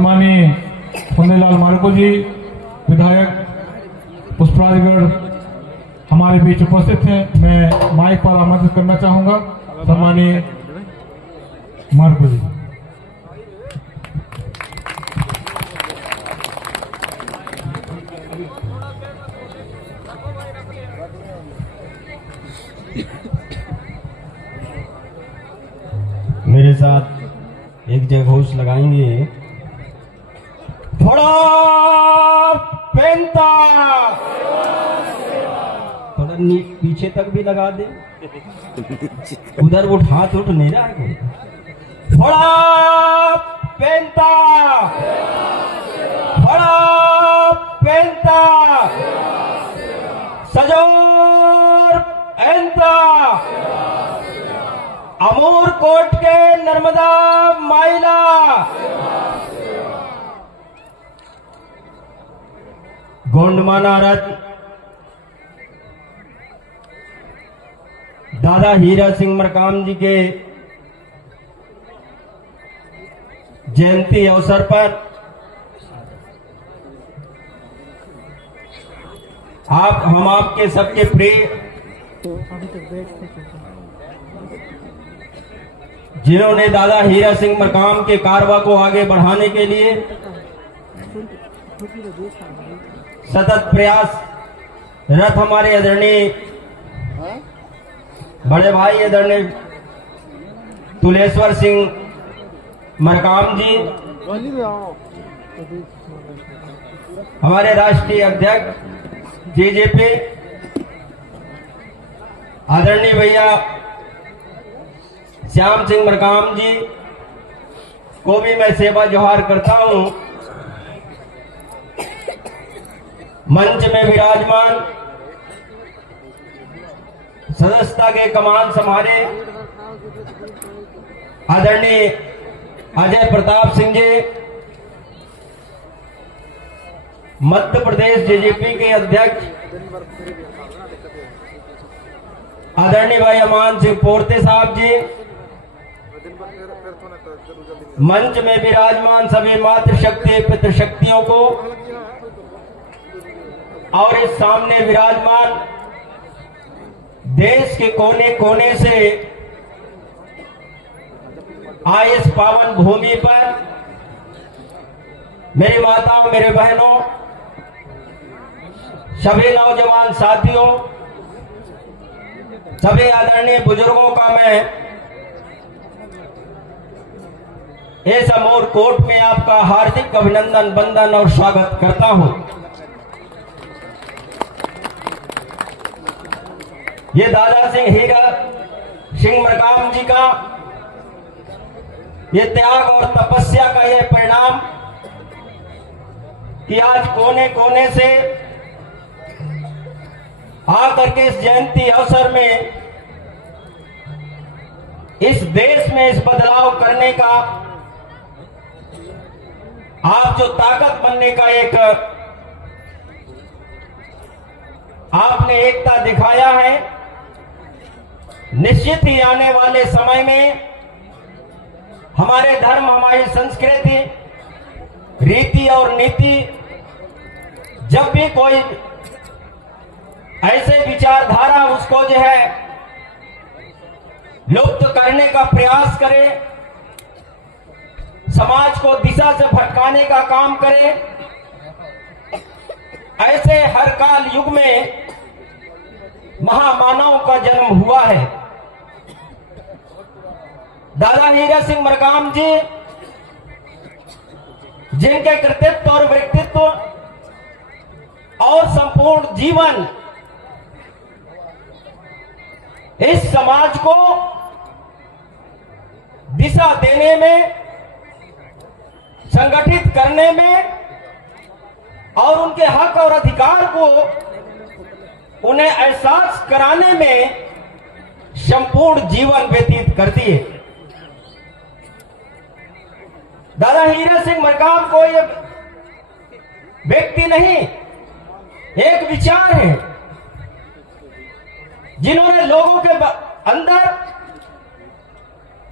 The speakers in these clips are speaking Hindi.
सम्मानीय पुन्नेलाल मार्को जी विधायक पुष्पराजगढ़ हमारे बीच उपस्थित हैं। मैं माइक पर आमंत्रित करना चाहूंगा सम्मानीय मार्को जी। मेरे साथ एक जय घोष लगाएंगे। थोड़ा पेंता, थोड़ा पीछे तक भी लगा दे, उधर वो हाथ उठ नहीं रहा है। थोड़ा पेंता, थोड़ा पेंता, सजोर एंता, अमूर कोट के नर्मदा माइला, गोंडमाना रत्न दादा हीरा सिंह मरकाम जी के जयंती अवसर पर हम आपके सबके प्रिय जिन्होंने दादा हीरा सिंह मरकाम के कारवा को आगे बढ़ाने के लिए सतत प्रयास रत हमारे आदरणीय बड़े भाई आदरणीय तुलेश्वर सिंह मरकाम जी, हमारे राष्ट्रीय अध्यक्ष जेजेपी आदरणीय भैया श्याम सिंह मरकाम जी को भी मैं सेवा जोहार करता हूं। मंच में विराजमान सदस्यता के कमान संभाले आदरणीय अजय प्रताप सिंह जी, मध्य प्रदेश जेजेपी के अध्यक्ष आदरणीय भाई अमान सिंह पोरते साहब जी, मंच में विराजमान सभी मातृशक्ति पितृशक्तियों को और इस सामने विराजमान देश के कोने कोने से आए इस पावन भूमि पर मेरी माताओं, मेरे बहनों, सभी नौजवान साथियों, सभी आदरणीय बुजुर्गों का मैं इस अमूर कोर्ट में आपका हार्दिक अभिनंदन, वंदन और स्वागत करता हूं। ये दादा सिंह हीरा सिंह मरकाम जी का ये त्याग और तपस्या का ये परिणाम कि आज कोने कोने से आकर के इस जयंती अवसर में इस देश में इस बदलाव करने का आप जो ताकत बनने का एक आपने एकता दिखाया है। निश्चित ही आने वाले समय में हमारे धर्म, हमारी संस्कृति, रीति और नीति जब भी कोई ऐसे विचारधारा उसको जो है लुप्त करने का प्रयास करे, समाज को दिशा से भटकाने का काम करे, ऐसे हर काल युग में महामानव का जन्म हुआ है। दादा हीरा सिंह मरकाम जी जिनके कृतित्व और व्यक्तित्व और संपूर्ण जीवन इस समाज को दिशा देने में, संगठित करने में और उनके हक और अधिकार को उन्हें एहसास कराने में संपूर्ण जीवन व्यतीत कर दिए। दादा हीरा सिंह मरकाम को ये व्यक्ति नहीं, एक विचार है जिन्होंने लोगों के अंदर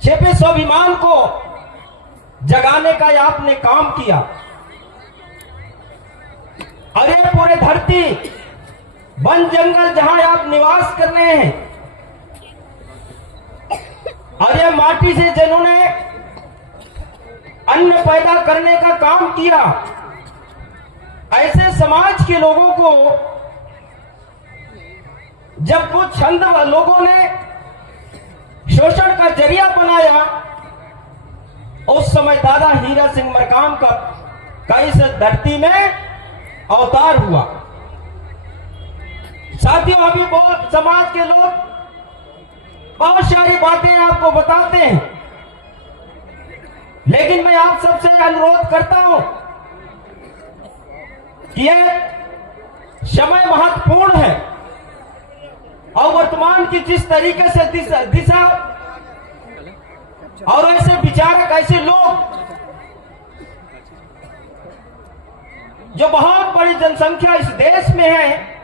छिपे स्वाभिमान को जगाने का आपने काम किया। अरे पूरे धरती वन जंगल जहां आप निवास कर रहे हैं, अरे माटी से जिन्होंने अन्न पैदा करने का काम किया, ऐसे समाज के लोगों को जब कुछ छंद लोगों ने शोषण का जरिया बनाया, उस समय दादा हीरा सिंह मरकाम का इस धरती में अवतार हुआ। साथियों, अभी बहुत समाज के लोग बहुत सारी बातें आपको बताते हैं, लेकिन मैं आप सबसे अनुरोध करता हूं कि यह समय महत्वपूर्ण है और वर्तमान की जिस तरीके से दिशा और ऐसे विचारक, ऐसे लोग जो बहुत बड़ी जनसंख्या इस देश में है,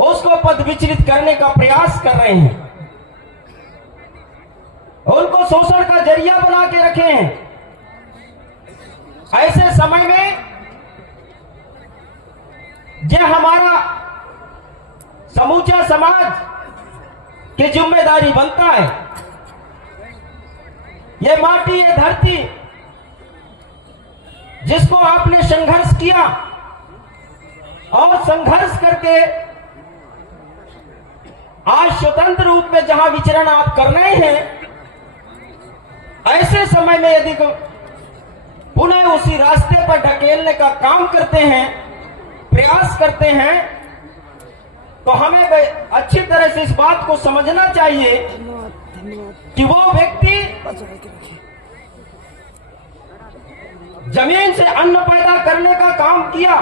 उसको पद विचलित करने का प्रयास कर रहे हैं, उनको शोषण का जरिया बना के रखे हैं। ऐसे समय में जो हमारा समूचा समाज की जिम्मेदारी बनता है, ये माटी, ये धरती जिसको आपने संघर्ष किया और संघर्ष करके आज स्वतंत्र रूप में जहां विचरण आप कर रहे हैं, ऐसे समय में यदि पुनः उसी रास्ते पर ढकेलने का काम करते हैं, प्रयास करते हैं, तो हमें अच्छी तरह से इस बात को समझना चाहिए कि वो व्यक्ति जमीन से अन्न पैदा करने का काम किया,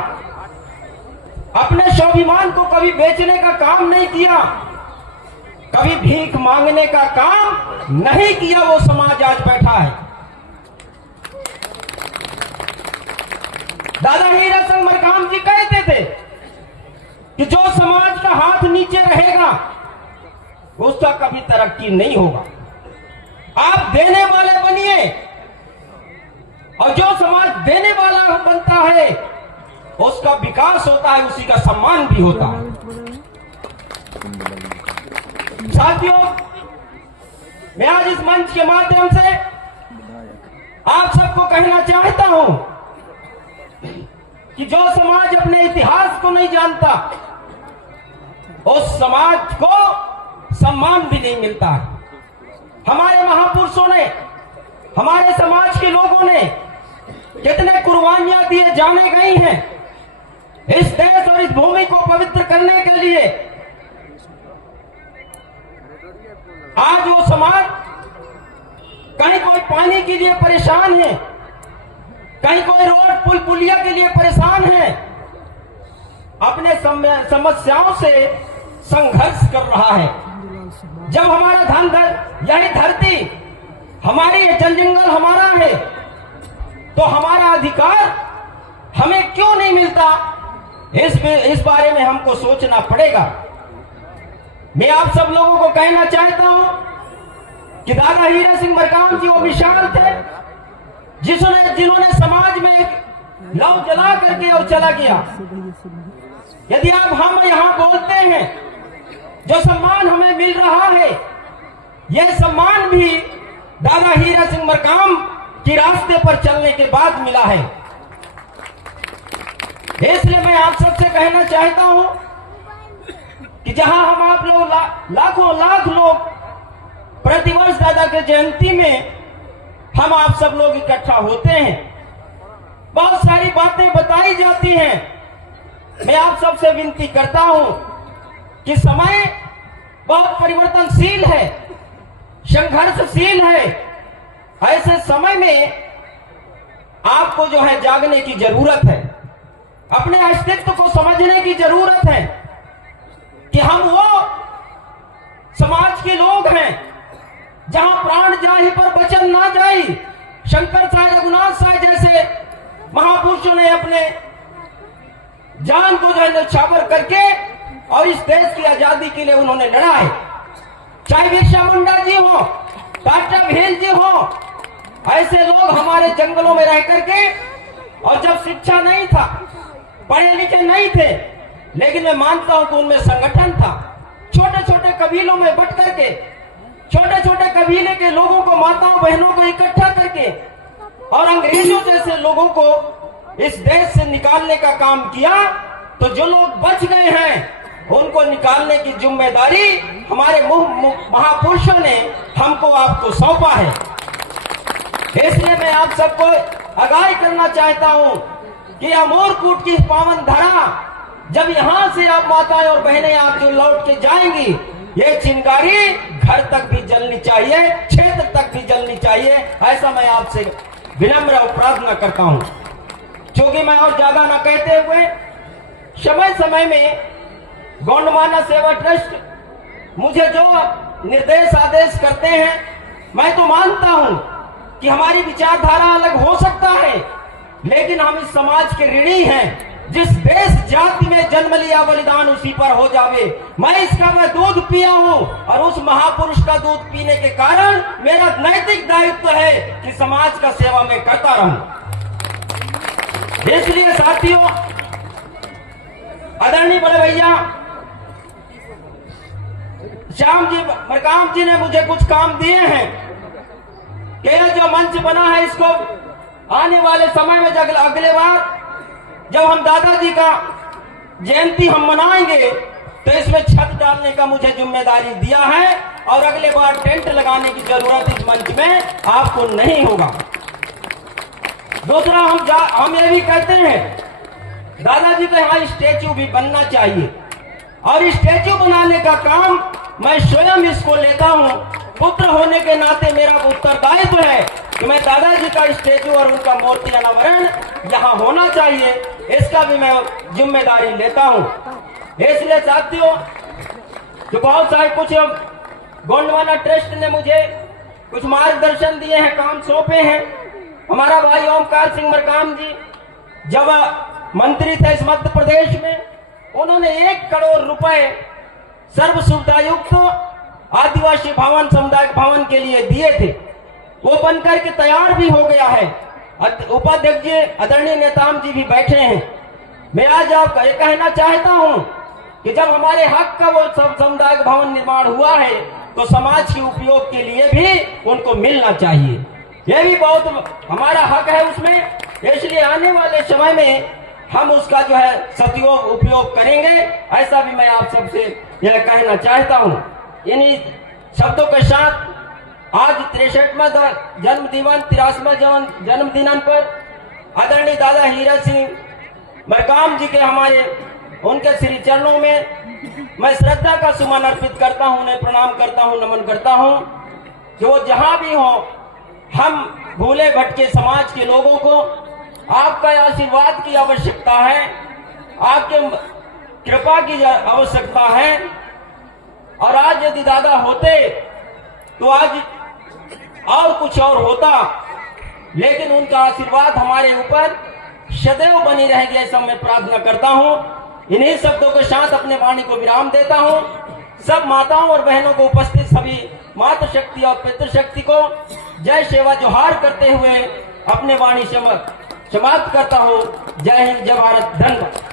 अपने स्वाभिमान को कभी बेचने का काम नहीं किया, कभी भीख मांगने का काम नहीं किया, वो समाज आज बैठा है। दादा हीरा सिंह मरकाम जी कहते थे कि जो समाज का हाथ नीचे रहेगा उसका कभी तरक्की नहीं होगा। आप देने वाले बनिए, और जो समाज देने वाला बनता है उसका विकास होता है, उसी का सम्मान भी होता है। साथियों, मैं आज इस मंच के माध्यम से आप सबको कहना चाहता हूं कि जो समाज अपने इतिहास को नहीं जानता, उस समाज को सम्मान भी नहीं मिलता है। हमारे महापुरुषों ने, हमारे समाज के लोगों ने कितने कुर्बानियां दिए जाने गई हैं इस देश और इस भूमि को पवित्र करने के लिए। आज वो समाज कहीं कोई पानी के लिए परेशान है, कहीं कोई रोड पुल पुलिया के लिए परेशान है, अपने समस्याओं से संघर्ष कर रहा है। जब हमारा यही धरती, हमारी ये जल जंगल हमारा है, तो हमारा अधिकार हमें क्यों नहीं मिलता, इस बारे में हमको सोचना पड़ेगा। मैं आप सब लोगों को कहना चाहता हूं कि दादा हीरा सिंह मरकाम जी वो विशाल थे जिन्होंने समाज में एक लव जला करके और चला गया। यदि आप हम यहां बोलते हैं, जो सम्मान हमें मिल रहा है, यह सम्मान भी दादा हीरा सिंह मरकाम के रास्ते पर चलने के बाद मिला है। इसलिए मैं आप सबसे कहना चाहता हूं कि जहां हम आप लोग लाखों लाख लोग प्रतिवर्ष दादा के जयंती में हम आप सब लोग इकट्ठा होते हैं, बहुत सारी बातें बताई जाती हैं। मैं आप सबसे विनती करता हूं कि समय बहुत परिवर्तनशील है, संघर्षशील है। ऐसे समय में आपको जो है जागने की जरूरत है, अपने अस्तित्व को समझने की जरूरत है कि हम वो समाज के लोग हैं जहां प्राण जाहि पर वचन ना जाई। शंकर साहब, रघुनाथ साहब जैसे महापुरुषों ने अपने जान को जो है न्यौछावर करके और इस देश की आजादी के लिए उन्होंने लड़ा है। चाहे बिरसा मुंडा जी हो, टाटा भेल जी हो, ऐसे लोग हमारे जंगलों में रह करके, और जब शिक्षा नहीं था, पढ़े लिखे नहीं थे, लेकिन मैं मानता हूं कि उनमें संगठन था। छोटे छोटे कबीलों में बट करके, छोटे छोटे कबीले के लोगों को, माताओं बहनों को इकट्ठा करके और अंग्रेजों जैसे लोगों को इस देश से निकालने का काम किया। तो जो लोग बच गए हैं उनको निकालने की जिम्मेदारी हमारे महापुरुषों ने हमको आपको सौंपा है। इसलिए मैं आप सबको आगाह करना चाहता हूं कि अमोरकूट की पावन धरा, जब यहां से आप माताएं और बहनें आप जो लौट के जाएंगी, ये चिंगारी घर तक भी जलनी चाहिए, क्षेत्र तक भी जलनी चाहिए। ऐसा मैं आपसे विनम्र और प्रार्थना करता हूं। क्योंकि मैं और ज्यादा न कहते हुए, समय समय में गौंडमाना सेवा ट्रस्ट मुझे जो निर्देश आदेश करते हैं, मैं तो मानता हूं कि हमारी विचारधारा अलग हो सकता है, लेकिन हम इस समाज के ऋणी हैं। जिस देश जाति में जन्म लिया बलिदान उसी पर हो जावे। मैं इसका मैं दूध पिया हूं और उस महापुरुष का दूध पीने के कारण मेरा नैतिक दायित्व है कि समाज का सेवा मैं करता रहूं। इसलिए साथियों, आदरणीय बड़े भैया श्याम जी मरकाम जी ने मुझे कुछ काम दिए हैं कि यह जो मंच बना है, इसको आने वाले समय में अगले बार जब हम दादाजी का जयंती हम मनाएंगे तो इसमें छत डालने का मुझे जिम्मेदारी दिया है, और अगले बार टेंट लगाने की जरूरत इस मंच में आपको नहीं होगा। दूसरा, हम ये भी कहते हैं दादाजी का यहाँ स्टैचू भी बनना चाहिए, और स्टैचू बनाने का काम मैं स्वयं इसको लेता हूँ। पुत्र होने के नाते मेरा उत्तरदायित्व है कि मैं दादाजी का स्टैचू और उनका मूर्ति अनावरण यहाँ होना चाहिए, इसका भी मैं जिम्मेदारी लेता हूँ। इसलिए साथियों, जो बहुत सारे कुछ गोंडवाना ट्रस्ट ने मुझे कुछ मार्गदर्शन दिए हैं, काम सौंपे हैं। हमारा भाई ओमकार सिंह मरकाम जी जब मंत्री थे इस मध्य प्रदेश में, उन्होंने 1 करोड़ रुपए सर्व सुविधायुक्त आदिवासी भवन, सामुदायिक भवन के लिए दिए थे। वो बनकर के तैयार भी हो गया है। उपाध्यक्ष जी आदरणीय नेताम जी भी बैठे हैं। मैं आज आपको ये कहना चाहता हूं कि जब हमारे हक का वो सब सामुदायिक भवन निर्माण हुआ है, तो समाज के उपयोग के लिए भी उनको मिलना चाहिए। ये भी बहुत हमारा हक है उसमें। इसलिए आने वाले समय में हम उसका जो है सदुपयोग उपयोग करेंगे, ऐसा भी मैं आप सबसे यह कहना चाहता हूं। इन्हीं शब्दों के साथ आज 63वां जन्म दिवस 83वां जन्मदिन पर आदरणीय दादा हीरा सिंह मरकाम जी के हमारे उनके श्री चरणों में मैं श्रद्धा का सुमन अर्पित करता हूं, उन्हें प्रणाम करता हूं, नमन करता हूं। जो जहां भी हो, हम भूले भटके समाज के लोगों को आपका आशीर्वाद की आवश्यकता है, आपके कृपा की आवश्यकता है। और आज यदि दादा होते तो आज और कुछ और होता, लेकिन उनका आशीर्वाद हमारे ऊपर सदैव बनी रहेगी, ऐसा मैं प्रार्थना करता हूं। इन्हीं शब्दों के साथ अपने वाणी को विराम देता हूं। सब माताओं और बहनों को, उपस्थित सभी मातृशक्ति और पितृशक्ति को जय सेवा जोहार करते हुए अपने वाणी समाप्त करता हूं। जय हिंद, जय भारत, धन्यवाद।